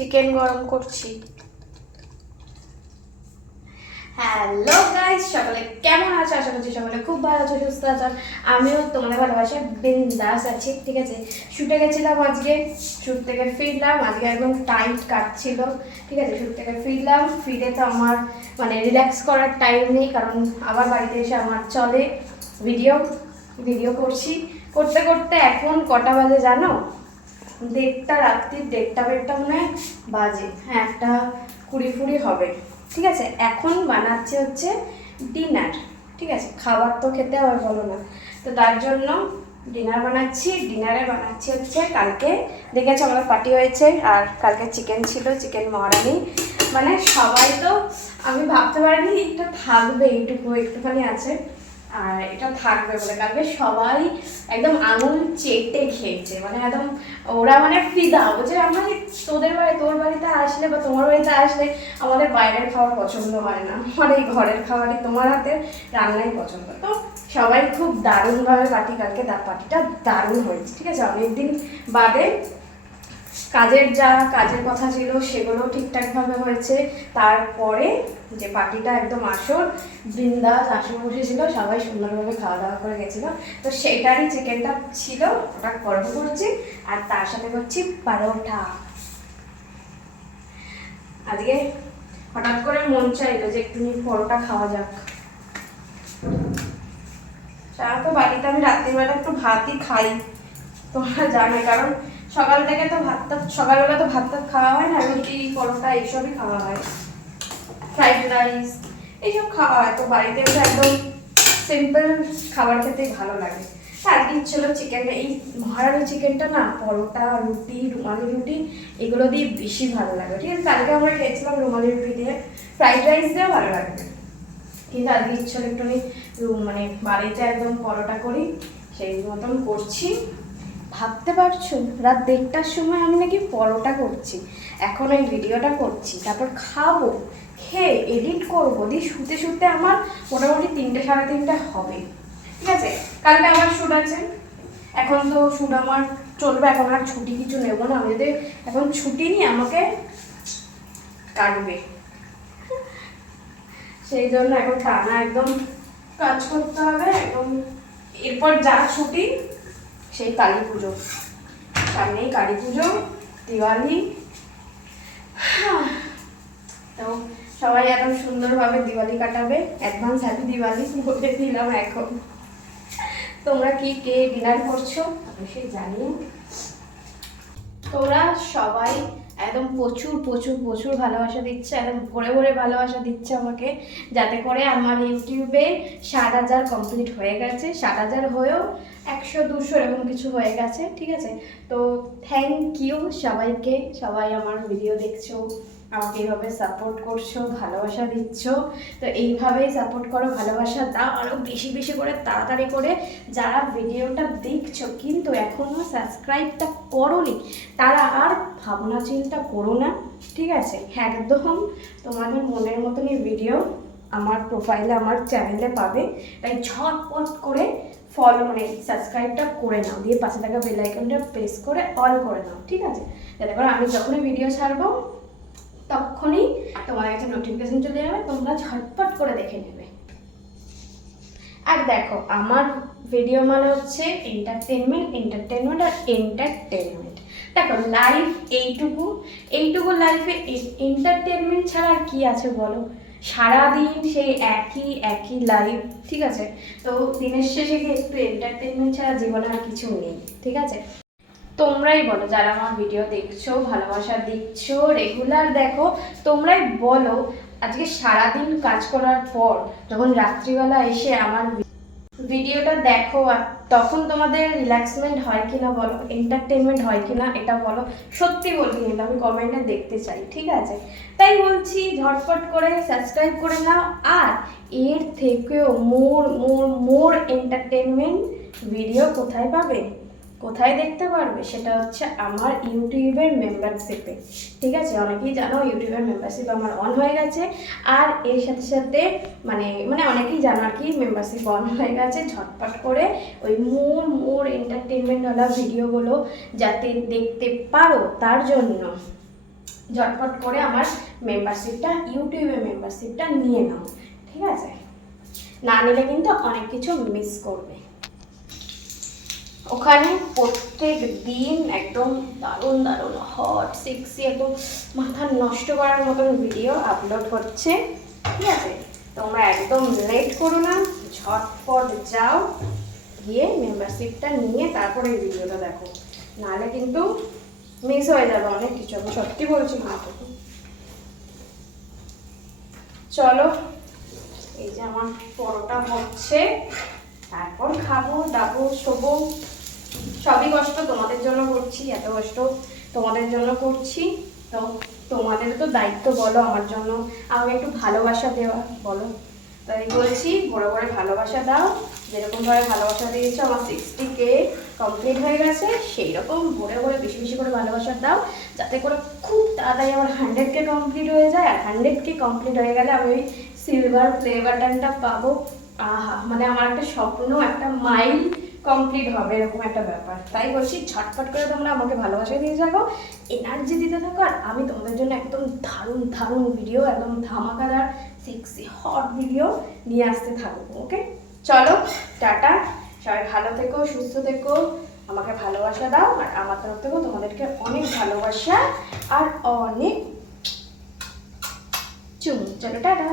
Chicken গরম করছি। Hello guys সকলে কেমন আছো? আশা করছি সকলে খুব ভালো আছো, সুস্থ আছো। আমিও তোমাদের ভালোবাসা বিন্দাস আছি, ঠিক আছে? শুটে গেছিলাম আজকে, শুট থেকে ফিরলাম, আজকে একদম টাইট কাটছিল, ঠিক আছে? শুট থেকে ফিরলাম, ফিরে তো আমার মানে রিল্যাক্স করার টাইম নেই, কারণ আবার বাড়িতে এসে আমার চলে ভিডিও ভিডিও করছি। করতে করতে এখন কটা বাজে জানো? দেড়টা রাত্রির দেড়টা বেড়টা মনে হয় বাজে। হ্যাঁ একটা কুড়ি ফুড়ি হবে। ঠিক আছে? এখন বানাচ্ছে হচ্ছে ডিনার। ঠিক আছে? খাবার তো খেতে হবে, বলো না। তো তার জন্য ডিনার বানাচ্ছি। ডিনারে বানাচ্ছি হচ্ছে কালকে। দেখেছ আমার পার্টি হয়েছে, আর কালকে চিকেন ছিল, চিকেন মহারানি। মানে সবাই তো, আমি ভাবতে পারিনি একটু থাকবে, এইটুকু, একটুখানি আছে। আর এটা থাকবে বলে কালকে সবাই একদম আঙুল চেটে খেয়েছে মানে একদম ওরা মানে ফিদা। বলছে, আমরা তোদের বাড়ি, তোর বাড়িতে আসলে বা তোমার বাড়িতে আসলে আমাদের বাইরের খাবার পছন্দ হয় না। আমার এই ঘরের খাবারই তোমার হাতের রান্নাই পছন্দ। তো সবাই খুব দারুণভাবে পার্টি কালকে পার্টিটা দারুণ হয়েছে, ঠিক আছে? অনেকদিন বাদে কাজের যা কাজের কথা ছিল সেগুলো ঠিকঠাকভাবে হয়েছে। তারপরে যে পার্টিটা একদম আসর বৃন্দাস আসর বসেছিল সবাই সুন্দরভাবে খাওয়া দাওয়া করে গেছিল। তো সেটারই চিকেনটা ছিল, ওটা গরম করছি, আর তার সাথে করছি পারোটা আজকে হঠাৎ করে মন চাইলো যে একটু পরোটা খাওয়া যাক। সারা তো বাড়িতে আমি রাত্রিবেলা একটু ভাতই খাই। তোমরা জানো, কারণ সকাল থেকে তো ভাত টাত, সকালবেলা তো ভাত টাত খাওয়া হয় না, রুটি, পরোটা, এইসবই খাওয়া হয়। ফ্রাইড রাইস, এইসব খাওয়া হয়। তো বাড়িতে তো একদম সিম্পল খাবার খেতেই ভালো লাগে। আজকে ছিল চিকেনটা, এই মহারানি চিকেনটা না, পরোটা, রুটি, রুমালি রুটি, এগুলো দিয়ে বেশি ভালো লাগে। ঠিক আছে, কালকে আমরা খেয়েছিলাম রুমালি রুটি দিয়ে। ফ্রাইড রাইস দিয়েও ভালো লাগবে কিন্তু আজকে ইচ্ছে হলো রুম- মানে বাড়িতে একদম পরোটা করি, সেই মতন করছি। ভাবতে পারছ? রাত দেড়টার সময় আমি নাকি পরোটা করছি। এখন ওই ভিডিওটা করছি, তারপর খাব, খেয়ে এডিট করব, দিয়ে শুতে শুতে আমার মোটামুটি তিনটে, সাড়ে তিনটে হবে। ঠিক আছে? কালকে আমার শ্যুট আছে। এখন তো শ্যুট আমার চলবে, এখন আর ছুটি কিছু নেব না। আমি যদি এখন ছুটি নিয়ে আমাকে কাটবে। সেই জন্য এখন টানা একদম কাজ করতে হবে, একদম এরপর যা ছুটি সেই কালী পুজো। সামনেই কালী পুজো দিওয়ালি। হ্যাঁ, তো সবাই এত সুন্দরভাবে দিওয়ালি কাটাবে। অ্যাডভান্স হ্যাপি দিওয়ালি বলে দিলাম এখন। তোমরা কি কে ডিনার করছ? অবশ্যই জানিও তোমরা সবাই একদম প্রচুর প্রচুর প্রচুর ভালোবাসা দিচ্ছে, একদম ভরে ভরে ভালোবাসা দিচ্ছে আমাকে। যাতে করে আমার ইউটিউবে সাত হাজার কমপ্লিট হয়ে গেছে। ষাট হাজার হয়েও একশো, দুশো এরকম কিছু হয়ে গেছে, ঠিক আছে? তো থ্যাংক ইউ সবাইকে। সবাই আমার ভিডিও দেখছ। আমাকে এইভাবে সাপোর্ট করছ, ভালোবাসা দিচ্ছ, তো এইভাবেই সাপোর্ট করো, ভালোবাসা দাও আরও বেশি বেশি করে তাড়াতাড়ি করে যারা ভিডিওটা দেখছ কিন্তু এখনও সাবস্ক্রাইবটা করোনি, তারা আর ভাবনা চিন্তা করো না, ঠিক আছে? একদম তোমাদের মনের মতনই ভিডিও আমার প্রোফাইলে আমার চ্যানেলে পাবে, তাই ঝটপট করে ফলো মানে সাবস্ক্রাইবটা করে নাও, দিয়ে পাশে থাকা বেল আইকনটা প্রেস করে অল করে নাও, ঠিক আছে? যাতে করে আমি যখনই ভিডিও ছাড়বো তখনই তোমার কাছে নোটিফিকেশন চলে যাবে, তোমরা ঝটপট করে দেখে নেবে। আর দেখো, আমার ভিডিও মানে হচ্ছে এন্টারটেনমেন্ট এন্টারটেনমেন্ট আর এন্টারটেনমেন্ট দেখো লাইফ এইটুকু এইটুকু লাইফে এন্টারটেনমেন্ট ছাড়া আর কি আছে বলো? সারাদিন সেই একই একই লাইফ ঠিক আছে? তো দিনের শেষে একটু এন্টারটেনমেন্ট ছাড়া জীবনে আর কিছু নেই, ঠিক আছে? তোমরাই বলো, যারা আমার ভিডিও দেখছ, ভালোবাসা দিচ্ছ রেগুলার দেখো, তোমরাই বলো, আজকে সারাদিন কাজ করার পর যখন রাত্রিবেলা এসে আমার ভিডিওটা দেখো, আর তখন তোমাদের রিল্যাক্সমেন্ট হয় কিনা বলো এন্টারটেনমেন্ট হয় কিনা, এটা বলো, সত্যি বলছি কিন্তু আমি কমেন্টে দেখতে চাই, ঠিক আছে? তাই বলছি, ঝটপট করে সাবস্ক্রাইব করে নাও, আর এর থেকেও মোর মোর মোর এন্টারটেনমেন্ট ভিডিও কোথায় পাবে? কোথায় দেখতে পারবে সেটা হচ্ছে আমার ইউটিউবের মেম্বারশিপে ঠিক আছে? অনেকেই জানো ইউটিউবের মেম্বারশিপ আমার অন হয়ে গেছে। আর এর সাথে সাথে মানে মানে অনেকেই জানো আর কি মেম্বারশিপ অন হয়ে গেছে। ঝটপট করে ওই মোর মোর এন্টারটেনমেন্টওয়ালা ভিডিওগুলো যাতে দেখতে পারো তার জন্য ঝটপট করে আমার মেম্বারশিপটা ইউটিউবে মেম্বারশিপটা নিয়ে নাও। ঠিক আছে? না নিলে কিন্তু অনেক কিছু মিস করবে। ওখানে প্রত্যেক দিন একদম দারুণ দারুণ হট সেক্সি একদম মাথা নষ্ট করার মতন ভিডিও আপলোড হচ্ছে। ঠিক আছে? তোমরা একদম লেট করো না, ঝটপট যাও, গিয়ে মেম্বারশিপটা নিয়ে তারপরে এই ভিডিওটা দেখো। নাহলে কিন্তু মিস হয়ে যাবে অনেক কিছু। আমি সত্যি বলছি কিন্তু চলো, এই যে আমার পরোটা হচ্ছে। তারপর খাব, দাবো, শোবো। সবই কষ্ট, তোমাদের জন্য করছি, এত কষ্ট তোমাদের জন্য করছি। তো তোমাদের তো দায়িত্ব বলো আমার জন্য। আমাকে একটু ভালোবাসা দেওয়া, বলো। তাই বলছি, বড় ভরে ভালোবাসা দাও। যেরকমভাবে ভালোবাসা দিয়েছ, আমার সিক্সটি কে কমপ্লিট হয়ে গেছে সেই রকম ভরে ভরে বেশি বেশি করে ভালোবাসা দাও। যাতে করে খুব তাড়াতাড়ি আমার হান্ড্রেড কে কমপ্লিট হয়ে যায়। আর হান্ড্রেড কে কমপ্লিট হয়ে গেলে আমি ওই সিলভার প্লে বাটনটা পাবো। আহা মানে আমার একটা স্বপ্ন, একটা মাইল কমপ্লিট হবে, এরকম একটা ব্যাপার। তাই বলছি ছটফট করে তোমরা আমাকে ভালোবাসা দিয়ে থাকো এনার্জি দিতে থাকো, আর আমি তোমাদের জন্য একদম দারুণ দারুণ ভিডিও একদম ধামাকাদার সেক্সি হট ভিডিও নিয়ে আসতে থাকব ওকে চলো, টাটা। সবাই ভালো থেকো, সুস্থ থেকো, আমাকে ভালোবাসা দাও, আর আমার তরফ থেকেও তোমাদেরকে অনেক ভালোবাসা, আর অনেক চুমু। চলো, টাটা।